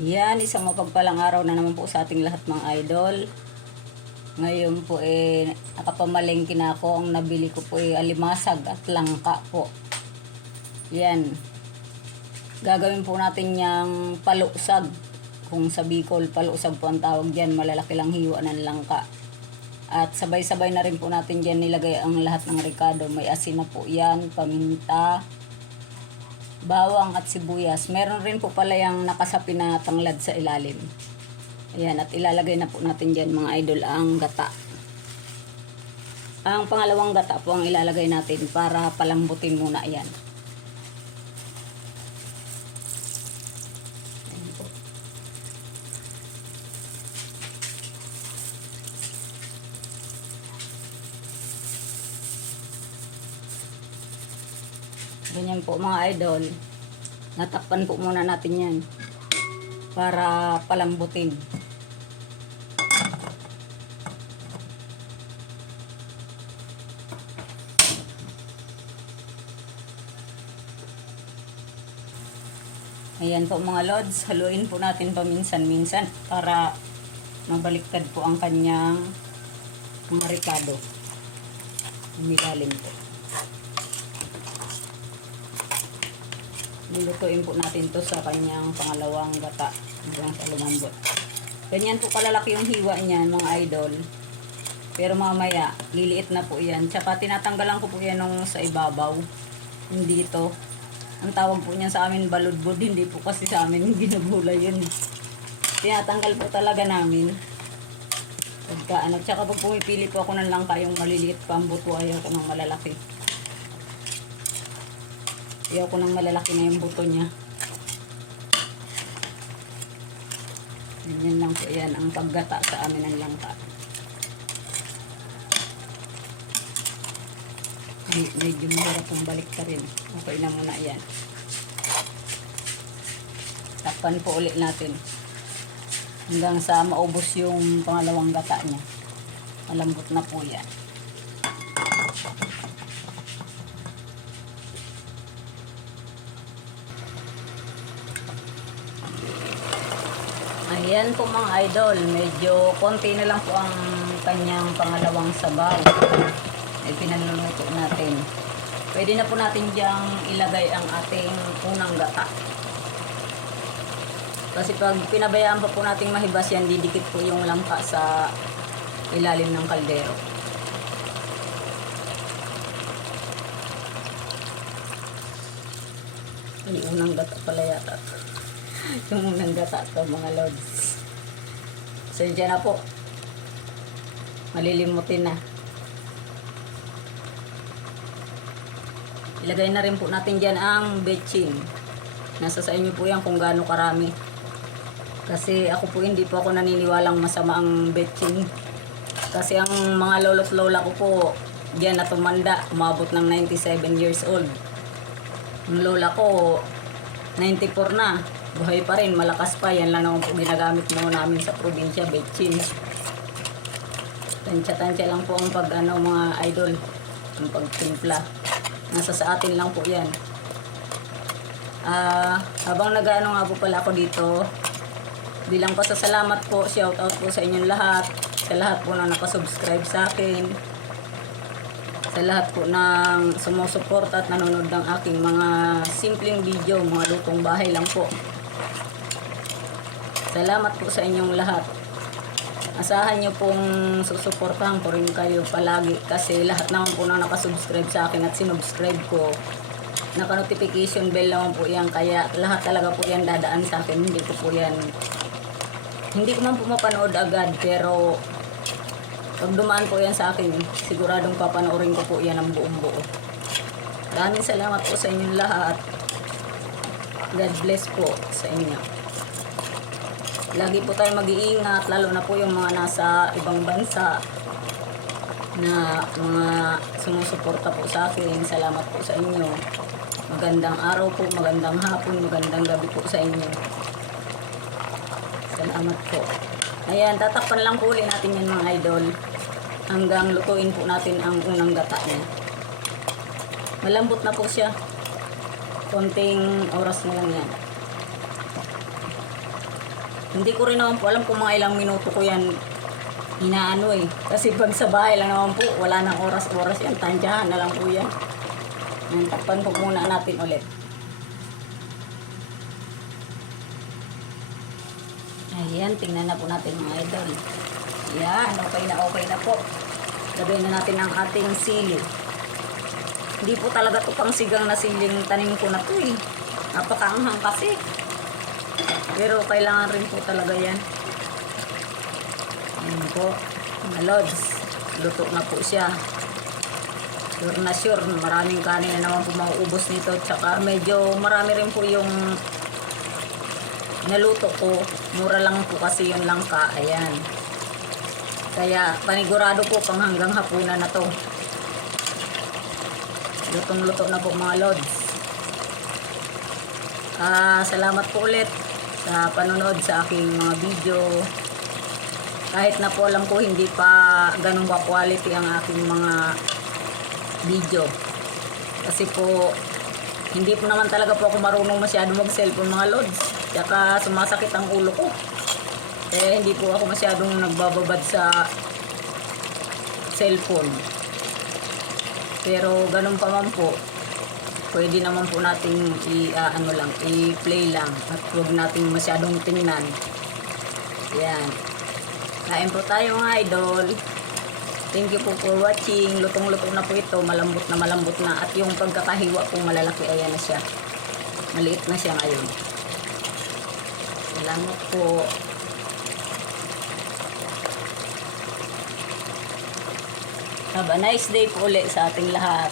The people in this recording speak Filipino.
Ayan, isang mapagpalang araw na naman po sa ating lahat mga idol. Ngayon po nakapamalengke na ako. Ang nabili ko po alimasag at langka po. Yan. Gagawin po natin yung palusag. Kung sa Bicol, palusag po ang tawag dyan. Malalaki lang hiwa ng langka. At sabay-sabay na rin po natin dyan nilagay ang lahat ng ricado. May asin na po yan, paminta, bawang at sibuyas. Meron rin po pala yung nakasapi na tanglad sa ilalim. Ayan, at ilalagay na po natin dyan mga idol ang gata. Ang pangalawang gata po ang ilalagay natin para palambutin muna yan. Ayan po. Ganyan po mga idol. Natakpan po muna natin yan para palambutin. Ayan po mga lods, haluin po natin paminsan-minsan para mabaliktad po ang kanyang mga ricado. Umilalim po. Lulutuin po natin to sa kanyang pangalawang gata hanggang sa lumambot. Ganyan po kalalaki yung hiwa niyan mga idol. Pero mamaya, liliit na po yan. Tsaka tinatanggalan ko po yan nung sa ibabaw. Hindi ito. Ang tawag po niya sa amin baludbod. Hindi po kasi sa amin ginugulay yun. Tinatanggal po talaga namin. Tsaka pag pumipili po ako ng langka yung maliliit pa ang buto, ayaw ko ng malalaki. Ayaw ko ng malalaki na yung buto niya. Ganyan lang po yan ang paggata sa amin ng langka. Medyo mahirap pong balik ka rin. Okay na muna yan. Takpan po ulit natin. Hanggang sa maubos yung pangalawang gata niya. Malambot na po yan. Ayan po mga idol, medyo konti na lang po ang kanyang pangalawang sabaw. Ay pinaluluto natin. Pwede na po natin diyang ilagay ang ating unang gata. Kasi pag pinabayaan pa po nating mahibas yan, didikit po yung langka sa ilalim ng kaldero. Yung unang gata pala yata. Yung unang gata to mga lods. So dyan na po. Malilimutin na. Ilagay na rin po natin dyan ang betchin. Nasa sa inyo po yan kung gaano karami. Kasi ako po hindi po ako naniniwalang masama ang betchin. Kasi ang mga lolo't lola ko po dyan na tumanda. Umabot ng 97 years old. Ang lola ko 94 na. Buhay pa rin, malakas pa. Yan lang naman po ginagamit namin sa probinsya, betchin. Tansya-tansya lang po ang mga idol. Ang pagtimpla. Nasa sa atin lang po yan. Habang nag-ano nga po pala ako dito, bilang pasasalamat po, shout out po sa inyong lahat. Sa lahat po na nakasubscribe sa akin. Sa lahat po ng sumusuporta at nanonood ng aking mga simpleng video, mga lutong bahay lang po. Salamat po sa inyong lahat. Asahan nyo pong susuportahan ko rin kayo palagi kasi lahat naman po na nakasubscribe sa akin at sinubscribe ko, naka-notification bell naman po yan, kaya lahat talaga po yan dadaan sa akin. Hindi ko man po mapanood agad, pero pag dumaan po yan sa akin, siguradong papanoorin ko po yan ang buong buo. Maraming salamat po sa inyong lahat. God bless po sa inyo. Lagi po tayo mag-iingat, lalo na po yung mga nasa ibang bansa na mga sumusuporta po sa akin. Salamat po sa inyo. Magandang araw po, magandang hapon, magandang gabi po sa inyo. Salamat po. Ayan, tatakpan lang po ulit natin yan mga idol. Hanggang lutuin po natin ang unang gata niya. Malambot na po siya. konting oras na lang yan. Hindi ko rin naman po alam kung mga ilang minuto ko yan inaano eh. Kasi pag sa bahay lang naman po, wala nang oras-oras yan. Tansyahan na lang po yan. Yan, takpan po muna natin ulit. Ayan, tingnan na po natin mga idol. Yan, okay na po. Lagay na natin ang ating sili. Hindi po talaga to pang sigang na siling tanim ko na to eh. Napakaanghang kasi. Pero kailangan rin po talaga yan. Ayan po, mga lods. Luto na po siya. Sure na sure, maraming kanin na naman po mauubos nito. Tsaka medyo marami rin po yung naluto ko. Mura lang po kasi yung langka. Ayan. Kaya panigurado po pang hanggang hapunan na to. Lutong-luto na po mga lods. Salamat po ulit sa panonood sa aking mga video. Kahit na po alam ko hindi pa ganun ba quality ang aking mga video. Kasi po hindi po naman talaga po ako marunong masyado mag-cellphone mga lods. Tsaka sumasakit ang ulo ko. Eh hindi po ako masyadong nagbababad sa cellphone. Pero ganun pa man po, pwede naman po nating i-play lang at huwag nating masyadong tingnan. Yan. Kain po tayo mga idol. Thank you po for watching. Lutong-luto na po ito, malambot na. At yung pagkakahiwa po malalaki, ayan na siya. Maliit na siya ngayon. Salamat po. Have a nice day po ulit sa ating lahat.